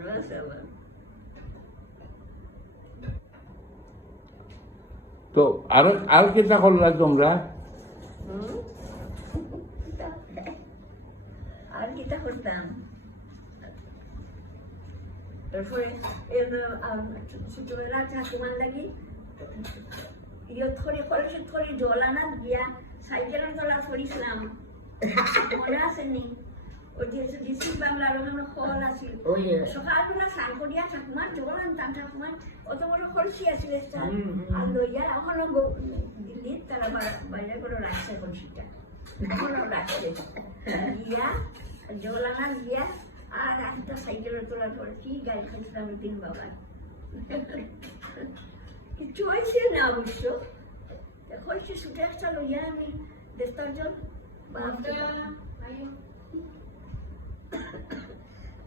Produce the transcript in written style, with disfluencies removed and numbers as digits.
মনে আছে আমার। তো আর কিতা করলা তোমরা? আর কিতা করতাম, তারপরে ছোটবেলা ঠাকুমার লাগি থরি কলেজে থরি জল আনা গিয়া সাইকেলের তলা থরিছিলাম, মনে আসেনি? ওই যে ডিস্ট্রিক্ট বাংলার ওখানে ফল আছিল, সকালবেলা স্নান করিয়া ঠাকুমার জল আনতাম। ঠাকুমার অত বড় কলসি আছিল আর লইয়া এখনো দিল্লির তারা বাইরে করে রাখছে কলসিটা, এখনো রাখছে। গিয়া জল আনা গিয়া আর একটা সাইকেলের তোলা পরে কি গাড়ি খাইছিলাম দিন বাবা, কিছু হয়েছে না অবশ্য। এখন সে ছুটে একটা লইয়া আমি দেখতাম জল